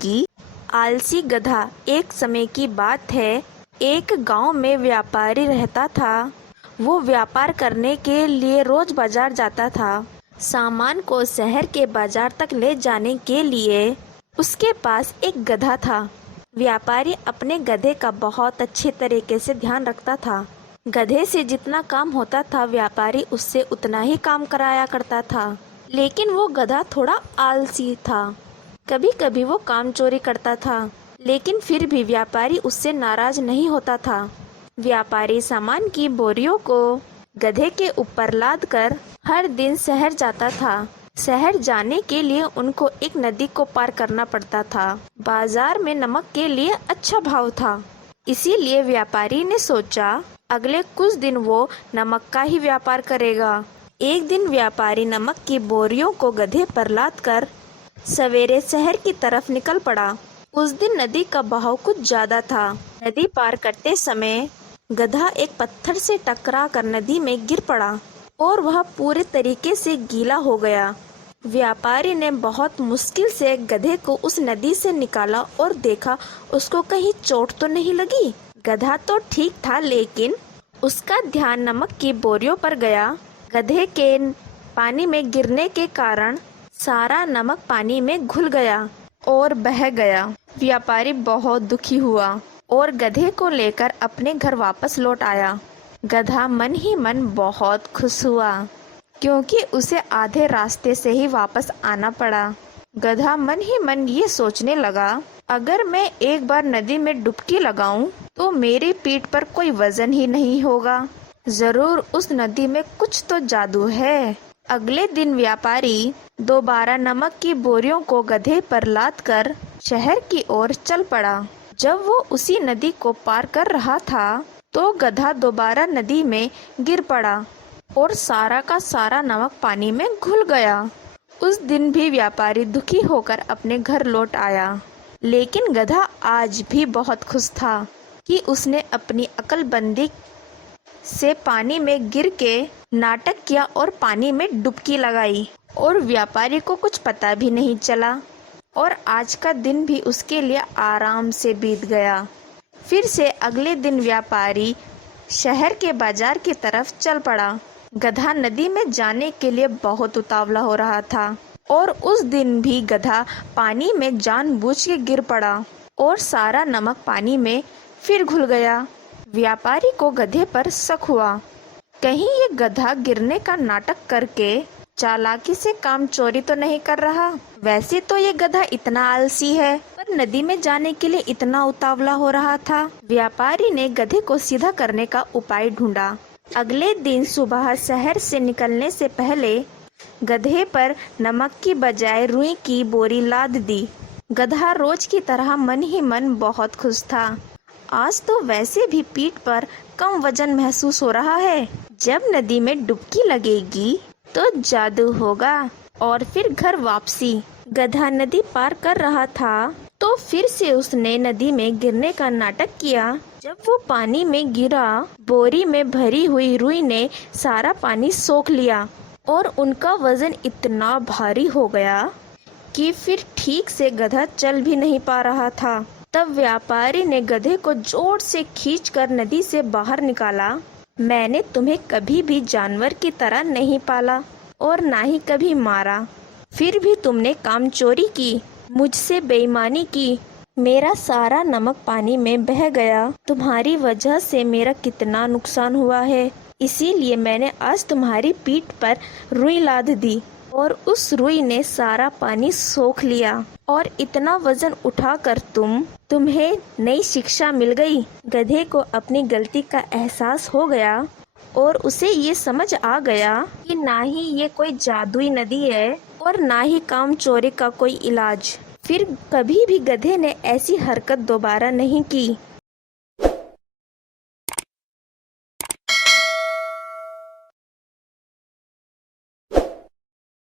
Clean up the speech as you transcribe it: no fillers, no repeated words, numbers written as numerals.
लगेगी। आलसी गधा। एक समय की बात है, एक गांव में व्यापारी रहता था। वो व्यापार करने के लिए रोज बाजार जाता था। सामान को शहर के बाजार तक ले जाने के लिए उसके पास एक गधा था। व्यापारी अपने गधे का बहुत अच्छे तरीके से ध्यान रखता था। गधे से जितना काम होता था व्यापारी उससे उतना ही काम कराया करता था। लेकिन वो गधा थोड़ा आलसी था। कभी कभी वो काम चोरी करता था, लेकिन फिर भी व्यापारी उससे नाराज नहीं होता था। व्यापारी सामान की बोरियों को गधे के ऊपर लादकर हर दिन शहर जाता था। शहर जाने के लिए उनको एक नदी को पार करना पड़ता था। बाजार में नमक के लिए अच्छा भाव था, इसीलिए व्यापारी ने सोचा अगले कुछ दिन वो नमक का ही व्यापार करेगा। एक दिन व्यापारी नमक की बोरियों को गधे पर लादकर सवेरे शहर की तरफ निकल पड़ा। उस दिन नदी का बहाव कुछ ज्यादा था। नदी पार करते समय गधा एक पत्थर से टकरा कर नदी में गिर पड़ा और वह पूरे तरीके से गीला हो गया। व्यापारी ने बहुत मुश्किल से गधे को उस नदी से निकाला और देखा उसको कहीं चोट तो नहीं लगी। गधा तो ठीक था, लेकिन उसका ध्यान नमक की बोरियों पर गया। गधे के पानी में गिरने के कारण सारा नमक पानी में घुल गया और बह गया। व्यापारी बहुत दुखी हुआ और गधे को लेकर अपने घर वापस लौट आया। गधा मन ही मन बहुत खुश हुआ, क्योंकि उसे आधे रास्ते से ही वापस आना पड़ा। गधा मन ही मन ये सोचने लगा, अगर मैं एक बार नदी में डुबकी लगाऊं तो मेरी पीठ पर कोई वजन ही नहीं होगा। जरूर उस नदी में कुछ तो जादू है। अगले दिन व्यापारी दोबारा नमक की बोरियों को गधे पर लादकर शहर की ओर चल पड़ा। जब वो उसी नदी को पार कर रहा था तो गधा दोबारा नदी में गिर पड़ा और सारा का सारा नमक पानी में घुल गया। उस दिन भी व्यापारी दुखी होकर अपने घर लौट आया, लेकिन गधा आज भी बहुत खुश था कि उसने अपनी अक्लबंदी से पानी में गिर के नाटक किया और पानी में डुबकी लगाई और व्यापारी को कुछ पता भी नहीं चला और आज का दिन भी उसके लिए आराम से बीत गया। फिर से अगले दिन व्यापारी शहर के बाजार की तरफ चल पड़ा। गधा नदी में जाने के लिए बहुत उतावला हो रहा था और उस दिन भी गधा पानी में जानबूझ के गिर पड़ा और सारा नमक पानी में फिर घुल गया। व्यापारी को गधे पर शक हुआ, कहीं ये गधा गिरने का नाटक करके चालाकी से काम चोरी तो नहीं कर रहा। वैसे तो ये गधा इतना आलसी है, पर नदी में जाने के लिए इतना उतावला हो रहा था। व्यापारी ने गधे को सीधा करने का उपाय ढूंढा। अगले दिन सुबह शहर से निकलने से पहले गधे पर नमक की बजाय रुई की बोरी लाद दी। गधा रोज की तरह मन ही मन बहुत खुश था। आज तो वैसे भी पीठ पर कम वजन महसूस हो रहा है। जब नदी में डुबकी लगेगी तो जादू होगा और फिर घर वापसी। गधा नदी पार कर रहा था तो फिर से उसने नदी में गिरने का नाटक किया। जब वो पानी में गिरा, बोरी में भरी हुई रुई ने सारा पानी सोख लिया और उनका वजन इतना भारी हो गया कि फिर ठीक से गधा चल भी नहीं पा रहा था। तब व्यापारी ने गधे को जोर से खींचकर नदी से बाहर निकाला। मैंने तुम्हें कभी भी जानवर की तरह नहीं पाला और ना ही कभी मारा, फिर भी तुमने काम चोरी की, मुझसे बेईमानी की। मेरा सारा नमक पानी में बह गया। तुम्हारी वजह से मेरा कितना नुकसान हुआ है, इसीलिए मैंने आज तुम्हारी पीठ पर रुई लाद दी और उस रुई ने सारा पानी सोख लिया और इतना वजन उठाकर तुम्हें नई शिक्षा मिल गई। गधे को अपनी गलती का एहसास हो गया और उसे ये समझ आ गया कि ना ही ये कोई जादुई नदी है और ना ही काम चोरी का कोई इलाज। फिर कभी भी गधे ने ऐसी हरकत दोबारा नहीं की।